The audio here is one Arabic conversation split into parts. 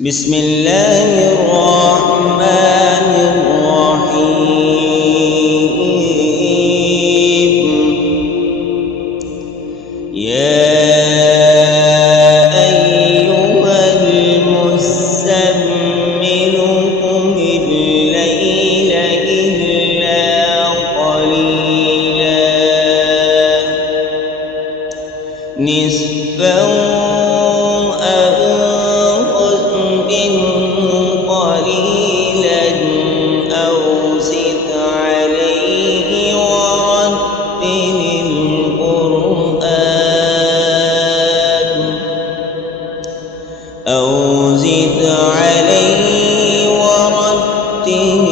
بسم الله الرحمن الرحيم. يا أيها المزمل قم الليل إلا قليلا نصفه قليلا أو زد عليه ورتل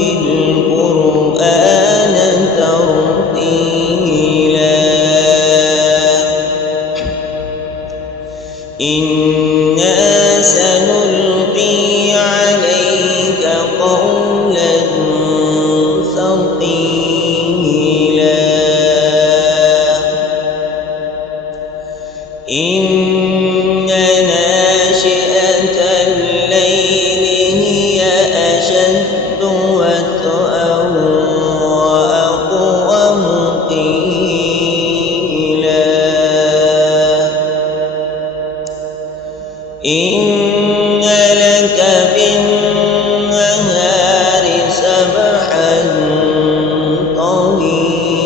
القرآن ترتيلا. إنا سنلقي عليك قولا ثقيلا. إن ناشئة الليل هي أشد وطئا وأقوم قيلا. إن لك بالنهار سبحا طويلا.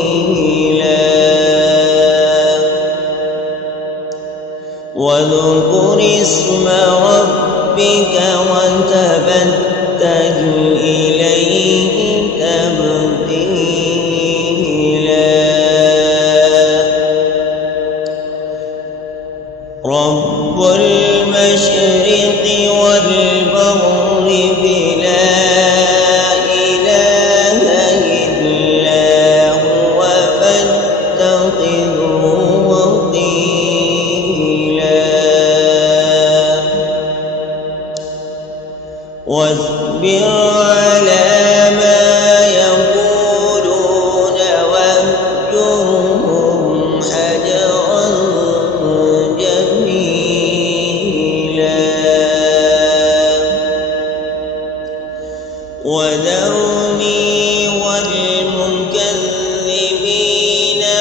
واذكر اسم ربك وتبتل إليه تبتيلا. رب المشرق والمغرب لا إله إلا هو فاتخذه وكيلا. واصبر على ما يقولون واهجرهم هجرا جميلا. وذرني والمكذبين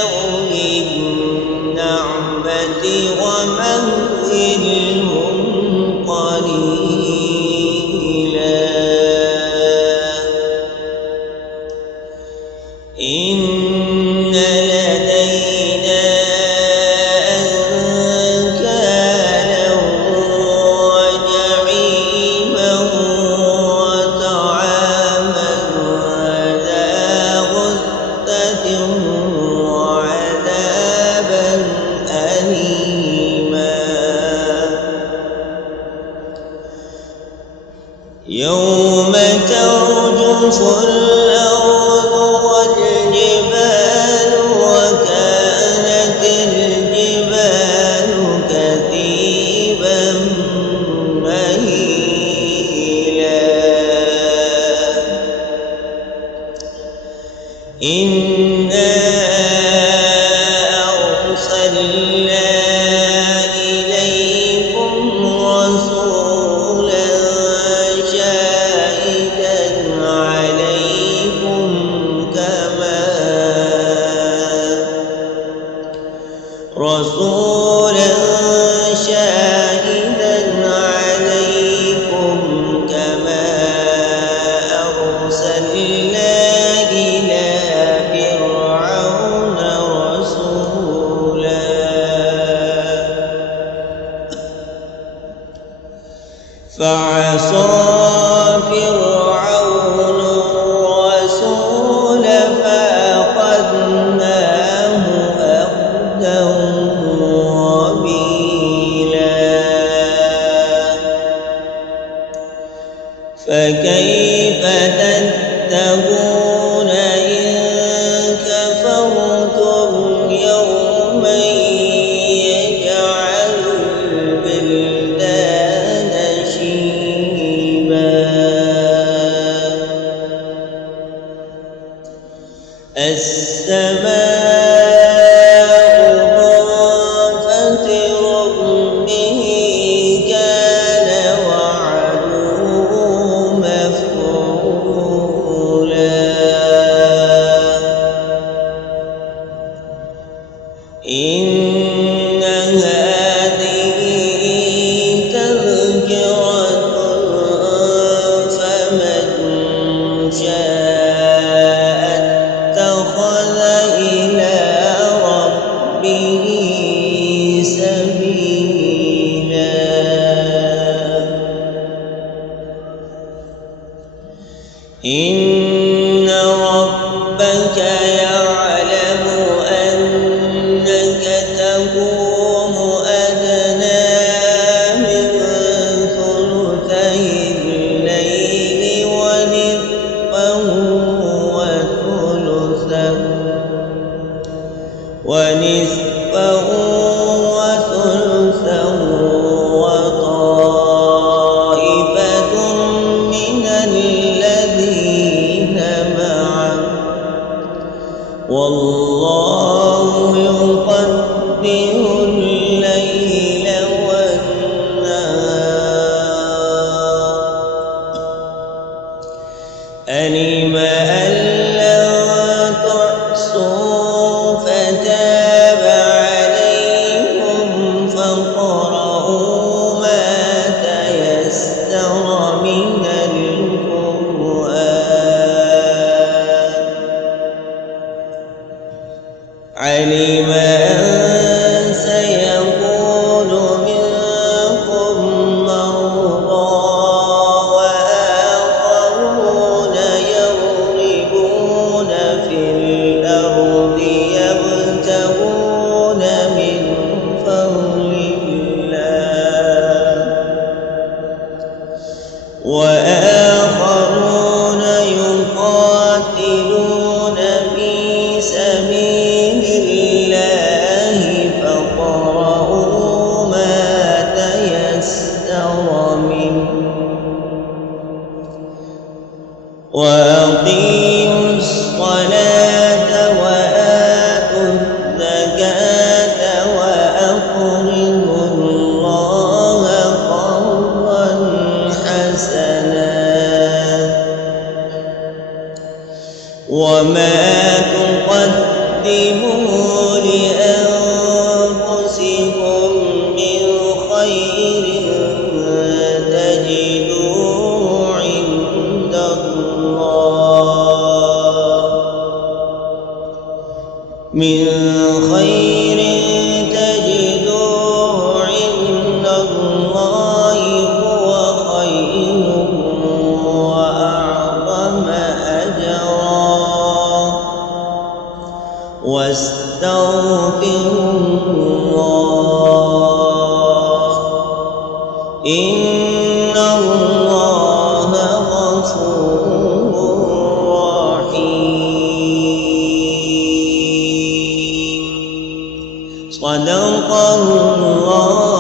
أولي النعمة ومهلهم قليلا. إن لدينا أنكالا وجحيما وطعاما ذا غصة وعذابا أليما. يوم ترجف الأرض والجبال وكانت الجبال كثيبا مهيلا. إنا أرسلنا إليكم رسولا شاهدا عليكم كما أرسلنا إلى فرعون رسولا. فعصى فرعون الرسول فأخذناه أخذا وبيلا. فكيف تتقون إن كفرتم يوما يجعل البلدان شيبا. خير تجدوه عند الله من خير تجدوه عند الله هو خير وأعظم أجرا واستغفروا الله إن الله غفور رحيم. صدق الله